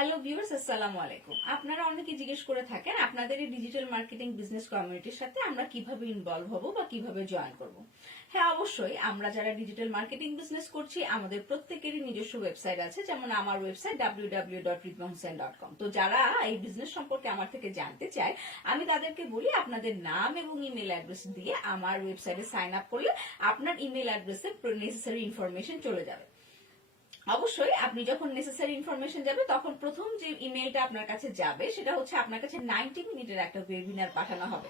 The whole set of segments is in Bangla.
হ্যালো ভিউয়ার্স, আসসালামু আলাইকুম। আপনারা অনেকে জিজ্ঞেস করে থাকেন আপনাদের এই ডিজিটাল মার্কেটিং বিজনেস কমিউনিটির সাথে আমরা কিভাবে ইনভলভ হব বা কিভাবে জয়েন করব। হ্যাঁ, অবশ্যই আমরা যারা ডিজিটাল মার্কেটিং বিজনেস করছি আমাদের প্রত্যেকেরই নিজস্ব ওয়েবসাইট আছে, যেমন আমার ওয়েবসাইট www.ritmahussain.com। তো যারা এই বিজনেস সম্পর্কে আমার থেকে জানতে চায় আমি তাদেরকে বলি আপনাদের নাম এবং ইমেল অ্যাড্রেস দিয়ে আমার ওয়েবসাইটে সাইন আপ করলে আপনার ইমেল অ্যাড্রেসে নেসেসারি ইনফরমেশন চলে যাবে। অবশ্যই আপনি যখন নেসেসারি ইনফরমেশন যাবে তখন প্রথম যে ইমেলটা আপনার কাছে যাবে সেটা হচ্ছে আপনার কাছে 90 মিনিটের একটা ওয়েবিনার পাঠানো হবে।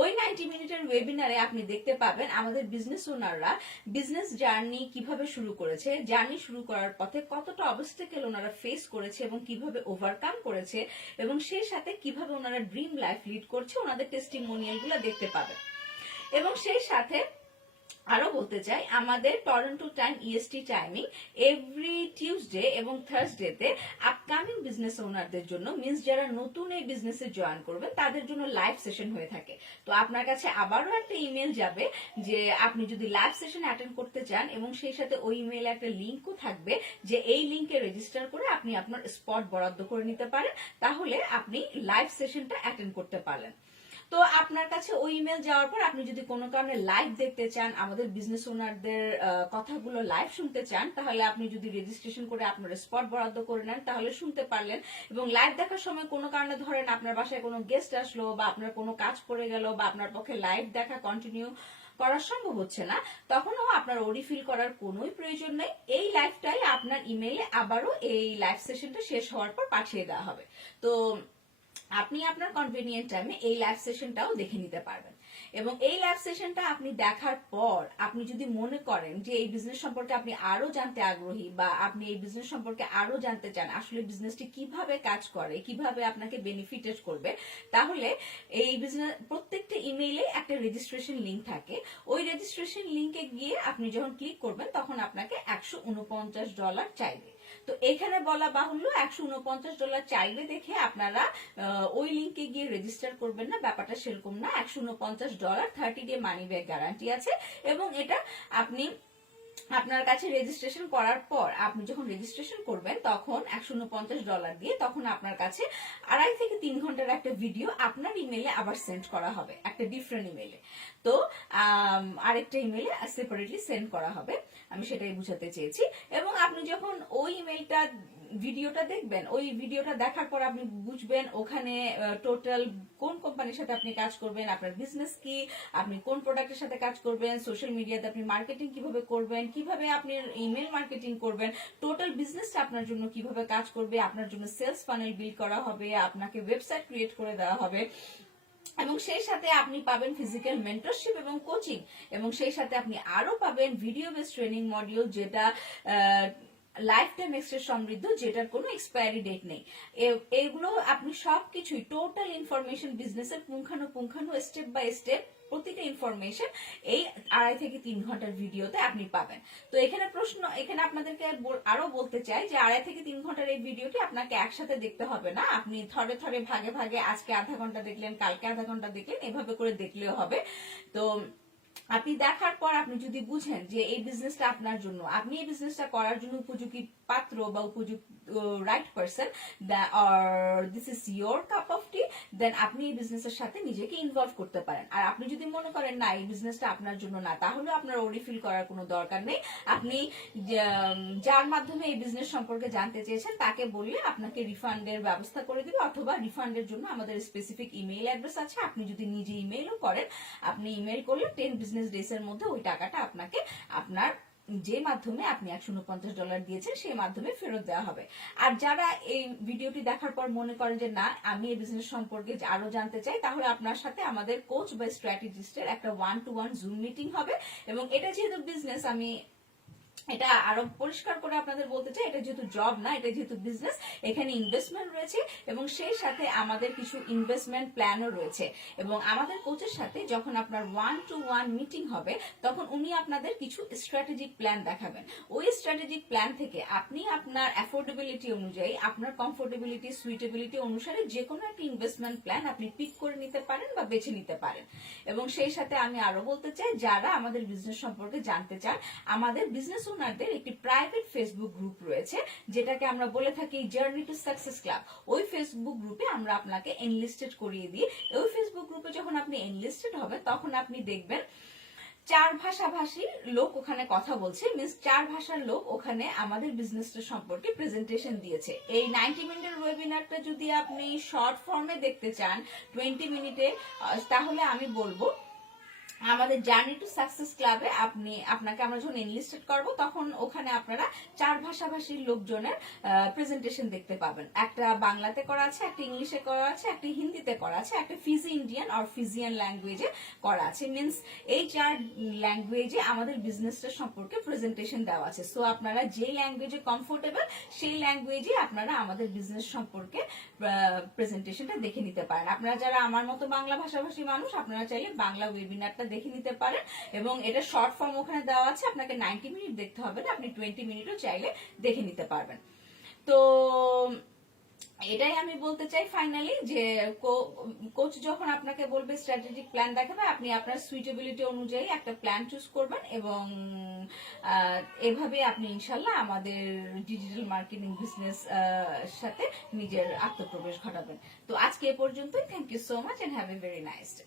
ওই 90 মিনিটের ওয়েবিনারে আপনি দেখতে পাবেন আমাদের বিজনেস ওনাররা বিজনেস জার্নি কিভাবে শুরু করেছে, জার্নি শুরু করার পথে কতটা অবস্টাকেল ওনারা ফেস করেছে এবং কিভাবে ওভারকাম করেছে, এবং সেই সাথে কিভাবে ওনারা ড্রিম লাইফ লিড করছে ওনাদের টেস্টিমোনিয়ালগুলো দেখতে পাবেন। এবং সেই সাথে আরো বলতে চাই আমাদের Toronto time EST timing every Tuesday এবং থার্সডেতে আপকামিং বিজনেস ওনারদের জন্য, মিন্স যারা নতুন এই বিজনেসে জয়েন করবেন তাদের জন্য লাইভ সেশন হয়ে থাকে। তো আপনার কাছে আবারও একটা ইমেল যাবে যে আপনি যদি লাইভ সেশন অ্যাটেন্ড করতে চান, এবং সেই সাথে ওই ইমেলে একটা লিঙ্কও থাকবে যে এই লিঙ্কে রেজিস্টার করে আপনি আপনার স্পট বরাদ্দ করে নিতে পারেন, তাহলে আপনি লাইভ সেশনটা অ্যাটেন্ড করতে পারলেন। তো আপনার কাছে ওই ইমেল যাওয়ার পর আপনি যদি কোনো কারণে লাইভ দেখতে চান, আমাদের বিজনেস ওনারদের কথাগুলো লাইভ শুনতে চান, তাহলে আপনি যদি রেজিস্ট্রেশন করে আপনার স্পট বরাদ্দ করে নেন তাহলে শুনতে পারলেন। এবং লাইভ দেখার সময় কোনো কারণে ধরেন আপনার বাসায় কোনো গেস্ট আসলো বা আপনার কোনো কাজ পড়ে গেল বা আপনার পক্ষে লাইভ দেখা কন্টিনিউ করা সম্ভব হচ্ছে না, তখনও আপনার ওরি ফিল করার কোনোই প্রয়োজন নেই। এই লাইভটাই আপনার ইমেইলে আবারও এই লাইভ সেশনটা শেষ হওয়ার পর পাঠিয়ে দেওয়া হবে। তো আপনি আপনার কনভেনিয়েন্ট টাইমে এই লাইভ সেশনটাও দেখে নিতে পারবেন। এবং এই লাইভ সেশনটা আপনি দেখার পর আপনি যদি মনে করেন যে এই বিজনেস সম্পর্কে আপনি আরো জানতে আগ্রহী বা আপনি এই বিজনেস সম্পর্কে আরো জানতে চান আসলে বিজনেসটি কিভাবে কাজ করে, কিভাবে আপনাকে বেনিফিটেড করবে, তাহলে এই বিজনেস প্রত্যেকটা ইমেইলে একটা রেজিস্ট্রেশন লিংক থাকে। ওই রেজিস্ট্রেশন লিংকে গিয়ে আপনি যখন ক্লিক করবেন তখন আপনাকে $149 চাইবে। তো এখানে বলা বাহুল্য $149 চাইলে দেখে আপনারা ওই লিঙ্কে গিয়ে রেজিস্টার করবেন না, ব্যাপারটা সেরকম না। $149 30 ডে মানি ব্যাক গ্যারান্টি আছে, এবং এটা আপনি আপনার কাছে রেজিস্ট্রেশন করার পর আপনি যখন রেজিস্ট্রেশন করবেন তখন $149 দিয়ে তখন আপনার কাছে 2.5 থেকে 3 ঘন্টার একটা ভিডিও আপনার ইমেলে আবার সেন্ড করা হবে, একটা ডিফারেন্ট ইমেলে। তো আরেকটা ইমেলে সেপারেটলি সেন্ড করা হবে, আমি সেটাই বুঝাতে চেয়েছি। এবং আপনি যখন ওই ইমেলটা ভিডিওটা দেখবেন, ওই ভিডিওটা দেখার পর আপনি বুঝবেন ওখানে টোটাল কোন কোম্পানির সাথে আপনি কাজ করবেন, আপনার বিজনেস কি, আপনি কোন প্রোডাক্টের সাথে কাজ করবেন, সোশ্যাল মিডিয়াতে আপনি মার্কেটিং কিভাবে করবেন, কিভাবে আপনি ইমেল মার্কেটিং করবেন, টোটাল বিজনেসটা আপনার জন্য কিভাবে কাজ করবে, আপনার জন্য সেলস ফানেল বিল্ড করা হবে, আপনাকে ওয়েবসাইট ক্রিয়েট করে দেওয়া হবে, এবং সেই সাথে আপনি পাবেন ফিজিক্যাল মেন্টরশিপ এবং কোচিং, এবং সেই সাথে আপনি আরো পাবেন ভিডিও বেস ট্রেনিং মডিউল, যেটা লাইফ টাইম এক্সেস সমৃদ্ধ, যেটার কোনো এক্সপায়ারি ডেট নেই। এগুলো আপনি সবকিছুই টোটাল ইনফরমেশন বিজনেসের পুঙ্খানু স্টেপ বাই স্টেপ প্রতিটা ইনফরমেশন এই 2.5 থেকে 3 ঘন্টার ভিডিওতে আপনি পাবেন। তো এখানে আপনাদেরকে আরো বলতে চাই যে 2.5 থেকে 3 ঘন্টার এই ভিডিওটি আপনাকে একসাথে দেখতে হবে না, আপনি থরে থরে ভাগে ভাগে আজকে আধা ঘন্টা দেখলেন, কালকে আধা ঘন্টা দেখলেন, এভাবে করে দেখলেও হবে। তো আপনি দেখার পর আপনি যদি বুঝেন যে এই বিজনেসটা আপনার জন্য, আপনি এই বিজনেসটা করার জন্য উপযোগী পাত্র বা উপযুক্ত right person, or this is your cup of tea, then আপনি এই বিজনেসের সাথে নিজেকে ইনভলভ করতে পারেন। আর আপনি যদি মনে করেন না এই বিজনেসটা আপনার জন্য না, তাহলে আপনার ওরি ফিল করার কোনো দরকার নেই। আপনি যার মাধ্যমে এই বিজনেস সম্পর্কে জানতে চেয়েছেন তাকে বললে আপনাকে রিফান্ডের ব্যবস্থা করে দিবে, অথবা রিফান্ডের জন্য আমাদের স্পেসিফিক ইমেইল অ্যাড্রেস আছে। আপনি যদি নিজে ইমেইলও করেন, আপনি ইমেইল করলে 10 বিজনেস ডেজ এর মধ্যে ওই টাকাটা আপনাকে আপনার যে মাধ্যমে আপনি $149 দিয়েছেন সেই মাধ্যমে ফেরত দেওয়া হবে। আর যারা এই ভিডিওটি দেখার পর মনে করেন যে না আমি এই বিজনেস সম্পর্কে আরো জানতে চাই, তাহলে আপনার সাথে আমাদের কোচ বা স্ট্র্যাটেজিস্টের একটা 1-to-1 জুম মিটিং হবে। এবং এটা যেহেতু বিজনেস, আমি এটা আরো পরিষ্কার করে আপনাদের বলতে চাই, এটা যেহেতু জব না, এটা যেহেতু বিজনেস, এখানে ইনভেস্টমেন্ট রয়েছে এবং সেই সাথে আমাদের কিছু ইনভেস্টমেন্ট প্ল্যানও রয়েছে। এবং আমাদের কোচের সাথে যখন আপনার 1-to-1 মিটিং হবে তখন উনি আপনাদের কিছু স্ট্র্যাটেজিক প্ল্যান দেখাবেন। ওই স্ট্র্যাটেজিক প্ল্যান থেকে আপনি আপনার অ্যাফোর্ডেবিলিটি অনুযায়ী, আপনার কমফোর্টেবিলিটি, সুইটেবিলিটি অনুসারে যে কোনো একটা ইনভেস্টমেন্ট প্ল্যান আপনি পিক করে নিতে পারেন বা বেছে নিতে পারেন। এবং সেই সাথে আমি আরো বলতে চাই, যারা আমাদের বিজনেস সম্পর্কে জানতে চান, আমাদের বিজনেস ওনারদের একটি প্রাইভেট ফেসবুক গ্রুপ রয়েছে, যেটাকে আমরা বলে থাকি জার্নি টু সাকসেস ক্লাব। ওই ফেসবুক গ্রুপে আমরা আপনাকে এনলিস্টেড করিয়ে দিই। ওই ফেসবুক গ্রুপে যখন আপনি এনলিস্টেড হবেন তখন আপনি দেখবেন 4 ভাষাভাষী লোক ওখানে কথা বলছে, মিন্স 4 ভাষার লোক ওখানে আমাদের বিজনেসটা সম্পর্কে প্রেজেন্টেশন দিয়েছে। এই 90 মিনিটের ওয়েবিনারটা যদি আপনি শর্ট ফর্মে দেখতে চান 20 মিনিটে, তাহলে আমি বলবো আমাদের জার্নি টু সাকসেস ক্লাবে আপনাকে আমরা যখন এনলিস্টেড করবো তখন ওখানে আপনারা 4 ভাষাভাষীর লোকজনের প্রেজেন্টেশন দেখতে পাবেন। একটা বাংলাতে করা আছে, একটা ইংলিশে করা আছে, একটা হিন্দিতে করা আছে, একটা ফিজি ইন্ডিয়ান আর ফিজিয়ান ল্যাঙ্গুয়েজে করা আছে। মিন্স এই 4 ল্যাঙ্গুয়েজে আমাদের বিজনেসটা সম্পর্কে প্রেজেন্টেশন দেওয়া আছে। সো আপনারা যে ল্যাঙ্গুয়েজে কমফোর্টেবল সেই ল্যাঙ্গুয়েজে আপনারা আমাদের বিজনেস সম্পর্কে প্রেজেন্টেশনটা দেখে নিতে পারেন। আপনারা যারা আমার মতো বাংলা ভাষাভাষী মানুষ, আপনারা চাইলে বাংলা ওয়েবিনারটা দেখে নিতে পারেন, এবং এটা শর্ট ফর্ম ওখানে দেওয়া আছে। আপনাকে 90 মিনিট দেখতে হবে না, আপনি 20 মিনিটও চাইলে দেখে নিতে পারবেন। তো এটাই আমি বলতে চাই ফাইনালি, যে কোচ যখন আপনাকে বলবে স্ট্র্যাটেজিক প্ল্যান দেখাবে, আপনি আপনার সুইটেবিলিটি অনুযায়ী একটা প্ল্যান চুজ করবেন, এবং এভাবে আপনি ইনশাল্লাহ আমাদের ডিজিটাল মার্কেটিং বিজনেস সাথে নিজের আত্মপ্রবেশ ঘটাবেন। তো আজকে এ পর্যন্তই। Thank you so much and have a very nice day.